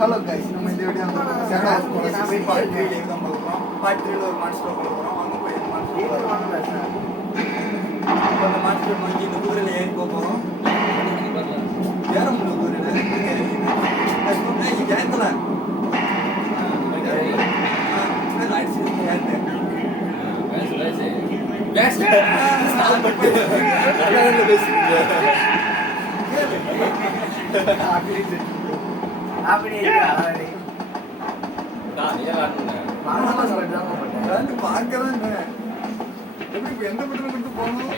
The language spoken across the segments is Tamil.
ஹலோ கைஸ், நம்ம இந்த வீடியோ பார்ட் 3 தான் பார்க்குறோம். பார்ட் 3 ஒரு மான்ஸ்டர் பார்க்குறோம். அங்கே போய் அந்த மான்ஸ்டர் நோக்கி இந்த குதிரையில் ஏறி போகிறோம். ஏற முடியும் குதிரையில் ஏற்றல எந்த பட்டம் கொடுத்து போகணும்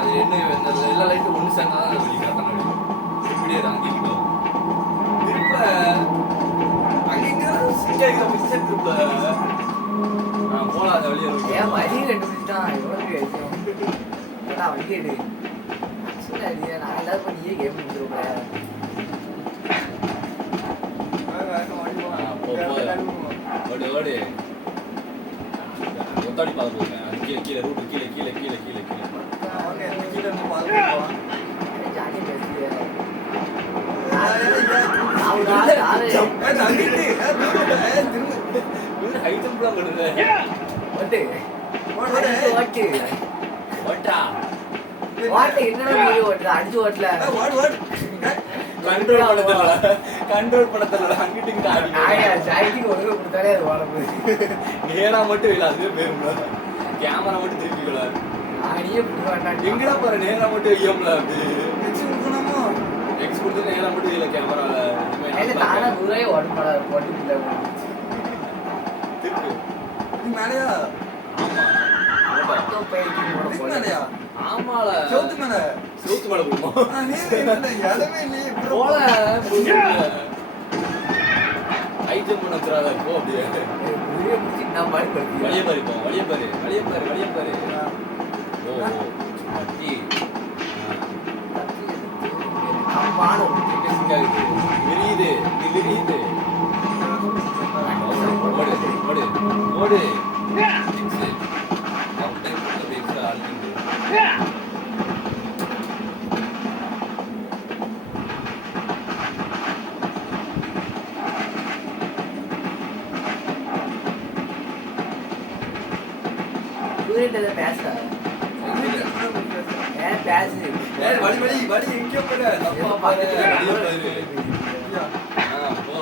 அது என்ன எல்லா லைட்டும் ஒன்று சேர்ந்தாதான் வழி கரெக்டாக இப்படியே அங்கிட்டோம் திருப்ப அங்கிங்க திருப்ப போலாம் அந்த வழியை ஏன் வழி கண்டுபிடிச்சிட்டான் எவ்வளோ வண்டி எடு நான் எல்லாரும் பண்ணியே கேம் முடிச்சிருப்பேன் ஓடு ஓடு ஒத்தாடி பார்க்க போகிறேன் கீழே கீழே ரூட்டு கீழே கீழே கீழே கீழே கீழே கீழே பார்க்கலாம். ஜாலி பேசுறியா ஐட்டம் தான் பண்ணுது ஓட்டு ஓட்டு ஓட்டா ஓட்டு என்னடா ஓட்டு அடிச்சு ஓட்டல கண்ட்ரோல் பண்ண அங்கிட்டு ஜாய்க்கு ஒழுங்கு கொடுத்தாலே அது ஓடப்பு நேரா மட்டும் இல்லை அதுவே பேருங்களா கேமரா மட்டும் திருப்பிக்கலாம் நானே வேண்டாம் எங்கடா போற நேரா மட்டும் வையோம்ல அப்படி எக்ஸ் கொடுத்து நேரா மட்டும் இல்லை கேமரா தானா தூரே ஓடப்படா ஓட்டு திருப்பி மேலையா ஆமால சவுத்து மேல சவுத்து மேல போகுமா இடமே இல்லையே போல ஐட்டம் பண்ண வச்சுறாத போ அப்படியே வழிய பாரு இப்போ வழிய பாரு வழிய பாரு வழிய பாரு ஓ மத்தி விரியுது விரியுது ஓடு ஓடு ஓடு வழி வழி வழி எங்கேயோ போற தப்பா பாரு போ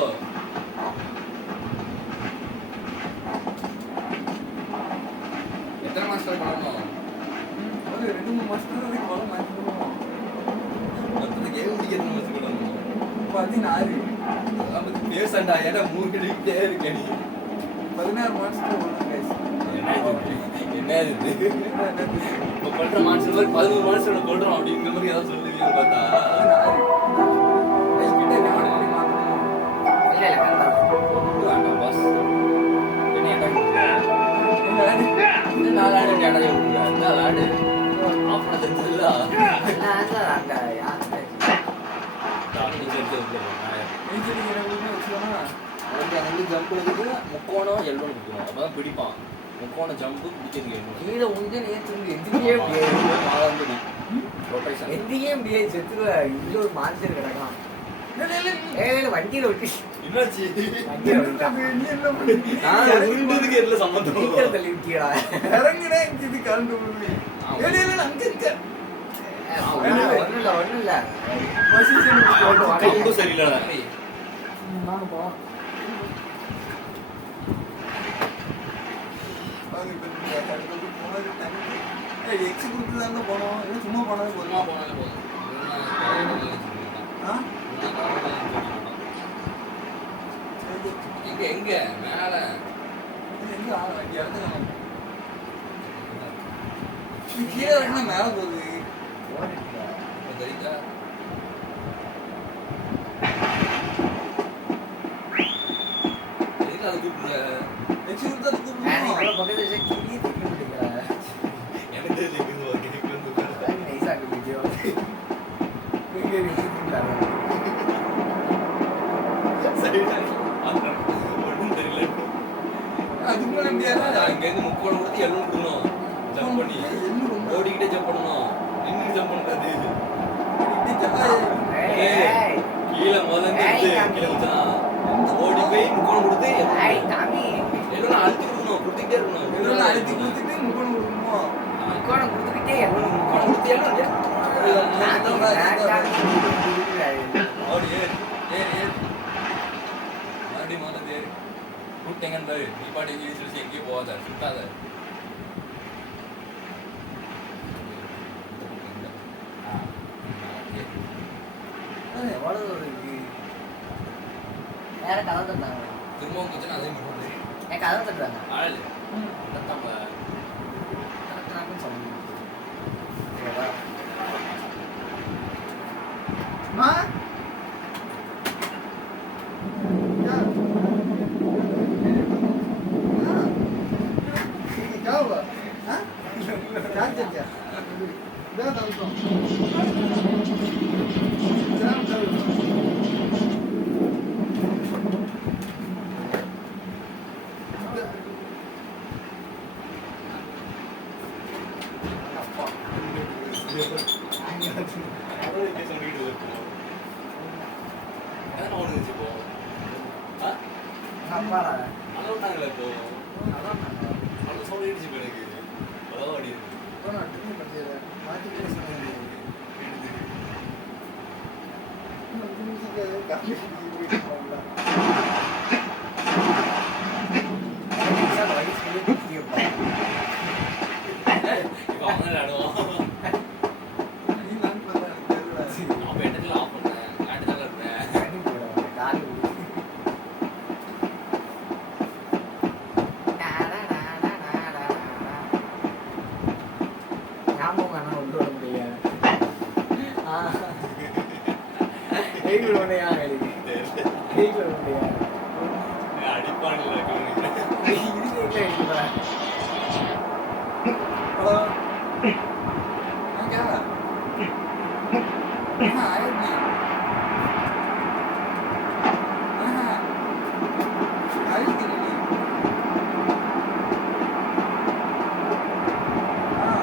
எத்தனை மாஸ்டர் பண்ணணும் ஒரு 2-3 மாசத்துக்கு வரும் மாத்திடுவோம். மொத்தத்துக்கு கேம் முடிக்க எத்தனை மாசம் பண்ணணும் 16 அதான் பத்தி பேசண்டா ஏன்னா மூடிக்கிட்டே இருக்க நீ 16 மாசத்துக்கு வரும் கைஸ். என்ன இது இப்போ பண்ற மான்ஸ்டர் மாதிரி 11 மான்ஸ்டரோட கொள்றோம் அப்படிங்கிற மாதிரி ஏதாவது சொல்லுவீங்கன்னு பார்த்தா 16 கிட்ட என்ன மாத்தணும் வேண்டாம் பாஸ் என்ன இன்னும் 4 ஆடு கேட்டாலே இந்த ஆடு ஆஃப் பண்ண தெரிஞ்சதில்ல ஜம்ப் எடுத்து முக்கோணம் எல்லோன்னு கொடுக்கணும் அப்பதான் பிடிப்பான் முக்கோணம் ஜம்பு பிடிக்கிறதுக்கு கீழே உங்க எந்திரிக்கவே முடியாது எந்திரிக்கவே முடியாது செத்துருவ இதுல ஒரு மான்ஸ்டர் கிடக்கும் வண்டியில விட்டு என்னாச்சு எதுல சம்பந்தம் தள்ளி விட்டியா இறங்குனேன் இது கலந்து அங்க இருக்க ஒண்ணும் இல்ல கம்பு சரியில்லை நானும் போ எக்ஸ் கொடுத்து தான் போனோம் இல்லை சும்மா போனது சும்மா போனாலே போதும் எங்க எங்க மேல எங்க இடத்துல கீழே வரைக்கும் மேல போகுது தெரியுதா அது கூப்பிடுற எக்ஸ் கொடுத்து அது கூப்பிடுவோம் பக்கத்துல எனக்கு தெரிஞ்சு நைஸா ஒன்றும் தெரியல அதுக்கு முடியாது அங்கேருந்து முக்கோணம் கொடுத்து எல்லாம் கொடுக்கணும் ஜம்ப் பண்ணி கீழே வச்சான். ஓடி போய் முக்கோணம் கொடுத்து ஐய் தாமி எல்லாம் அழுத்தி கொடுக்கணும், கொடுத்துக்கிட்டே இருக்கணும். இதெல்லாம் அழுத்தி கொடுத்துட்டு முக்கோணம் கொடுக்கணுமோ? முக்கோணம் கொடுத்துக்கிட்டே முக்கோணம் கொடுத்து எல்லாம் அப்படி ஏறு, ஏறு, ஏறு. மறுபடியும் முதல்ல ஏறு. கூப்பிட்டேங்கன்னு பாரு. நீ பாட்டு எங்கேயும் சொல்லி எங்கேயும் போகாத, சுத்தாத. எவ்வளவு ஒரு இது வேற கதை தந்தாங்க திரும்பவும் கொஞ்சம் அதே மாதிரி என் கதை தட்டுறாங்க ஆளு தத்தாம கரெக்டானு சொல்லணும் மா क्या हुआ? हाँ? क्या चल गया? क्या था उसको? चला அப்பாடா அளவுட்டாங்களே இப்போ அளவு சொல்லிடுச்சு இப்போ எனக்கு அதாவது அடி இப்போ அவங்க விளையாடுவோம் அப்போ என்னத்தில் ஆஃப் பண்ணேன் விளையாட்டு தான் இருப்பேன் அடிப்பானில் हेलो क्या हाँ आए नहीं हाँ आई थी नहीं हाँ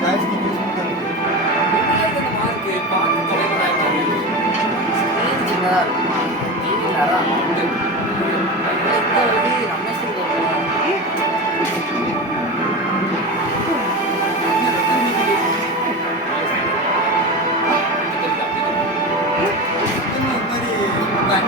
ஜாய்ஸ்டிக் யூஸ் பண்ணுறது சின்னதா இருக்குமா டிவியில் அதான் ரமேஷ் இந்த மாதிரி தண்ணி கையில் ரொம்ப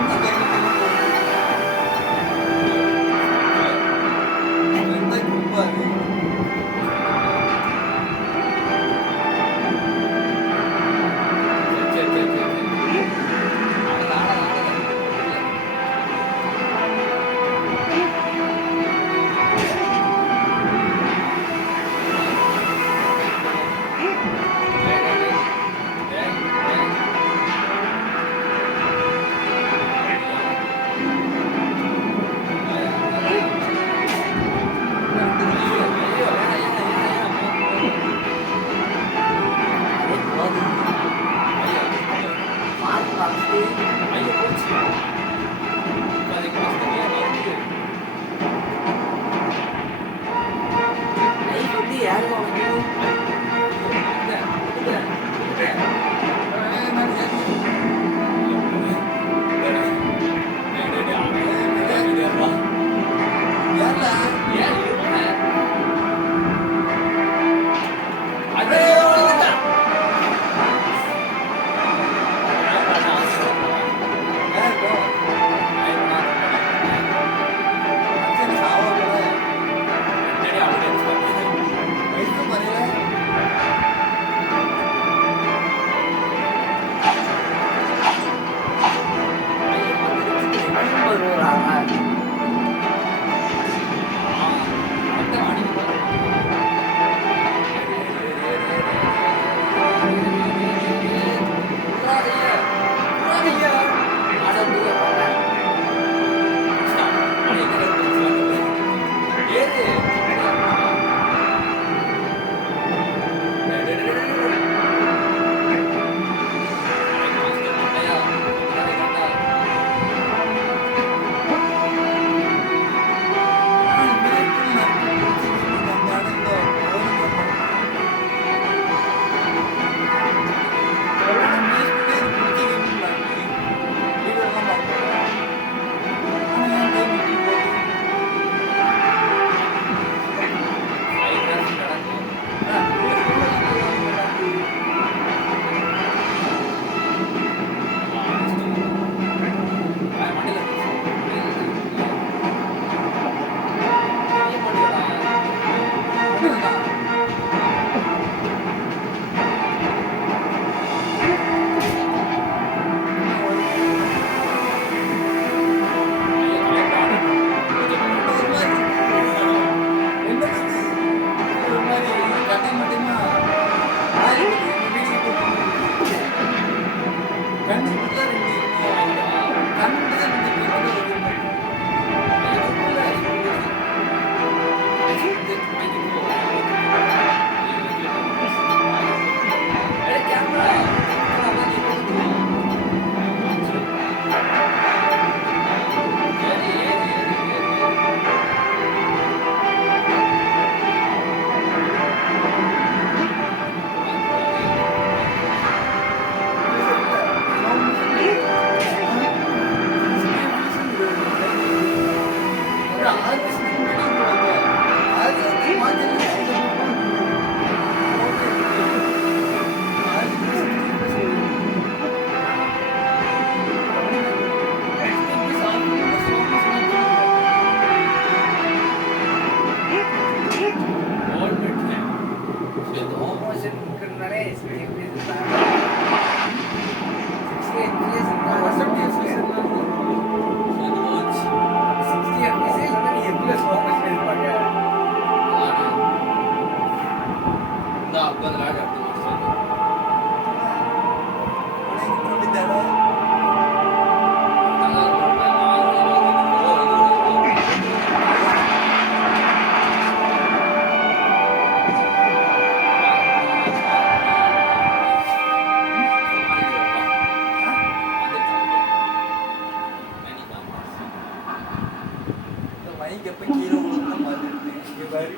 மைக் எப்போ கீழே விழுந்து மாதிரி இங்கே பாரு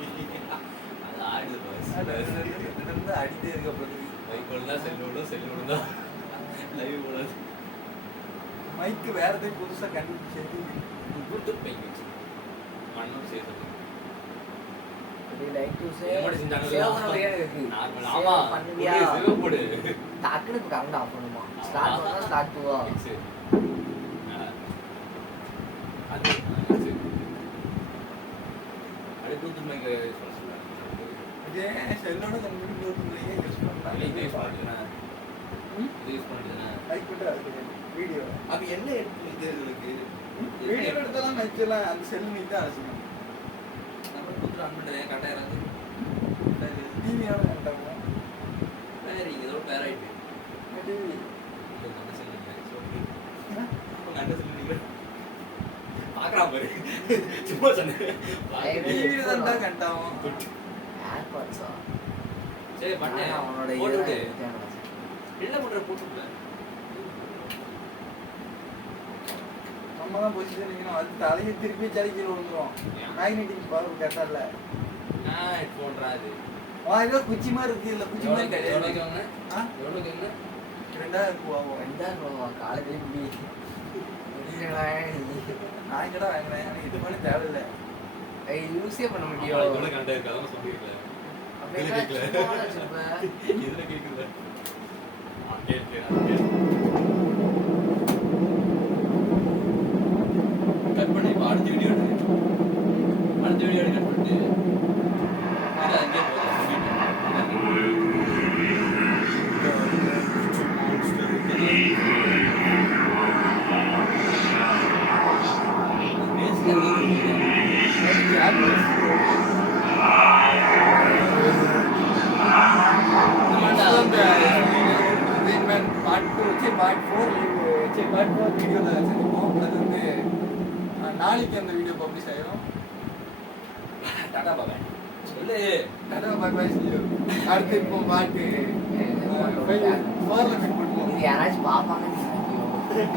அது ஆடுது பாஸ். இருந்து அடித்தே இருக்கு அப்புறம் மைக் விழுந்தா செல் விழும், செல் விழுந்தா லைவ் விழுது. மைக்கு வேற எதாவது புதுசாக கண்டுபிடிச்சது ப்ளூடூத் மைக் வச்சு மண்ணோடு சேர்த்து Would you like to say? என்னோட செஞ்சாங்க Save பண்ண முடியாது இருக்கு. நார்மல். Save ஆமா பண்ணுவியா? சிவ போடு. டக்குனு இப்ப கரண்ட் ஆஃப் பண்ணுமா? ஸ்டார்ட் பண்ணா ஸ்டார்ட் போவா. சரி. அது சரி. அது ப்ளூடூத் மைக் யூஸ் பண்ண சொல்றாங்க. இதே செல்லோட கண்டுபிடிக்கிறதுலையே யூஸ் பண்ணலாம் லைட் யூஸ் பண்ணுறேன்னா இது யூஸ் பண்ணுறேன்னா லைக் பண்ணுறது வீடியோ அப்போ என்ன எடுத்து இதுக்கு வீடியோ எடுத்தாலும் மைக்கெல்லாம் அந்த செல் மீட் தான் அழைச்சிக்கணும் நம்ம ப்ளூடூத் ஆன் பண்ணுறேன் கரெக்டாக இறங்கு டிவியோட கண்டாங்க வேறு இதோட பேர் ஆகிட்டு டிவி நல்ல செல்லுங்க நல்ல செல்லுங்க பார்க்குறான் பாரு சும்மா சொன்னேன் டிவியில தான் கண்டாவும் ஏர்பாட்ஸா? சரி பண்ணேன் அவனோட போட்டு விட்டு இது என்ன பண்ணுற போட்டு விட்டு நம்ம தான் பொசிஷன் நிற்கணும் அது தலையை திருப்பி சளிக்கீழ விழுந்துரும் மேக்னெட்டிக் பவர் கரெக்டாக இல்லை நான் ஹெட்ஃபோன்ரா அது ஏதோ குச்சி மாதிரி இருக்கு இல்லை குச்சி மாதிரி கிடையாது எவ்வளோக்கு வாங்க ஆ எவ்வளோக்கு என்ன 2000 ரூபாவும் ரெண்டாயிரம் ரூபா காலேஜ்ல முடி. நான் எங்கடா வாங்கினேன் எனக்கு இது பண்ணி தேவையில்லை யூஸே பண்ண இவ்வளோ முடியும். கண்டா இருக்கு அதான் சொல்லிருக்கல அப்ப இதுல என்ன கேட்கல. சும்மா வச்சிருப்ப? இதுல கேட்கல கேட்கு கட் பண்ணி இப்போ அடுத்த வீடியோ எடு அடுத்த வீடியோ கட் பண்ணிட்டு இது அங்கேயே நாளைக்கு அந்த வீடியோ பப்ளிஷ் ஆயிரும் டாடா பாபா சொல்லு அடுத்து இப்போ பாட்டு இது யாராச்சும் பாப்பாங்கன்னு நினைக்கிறோம்.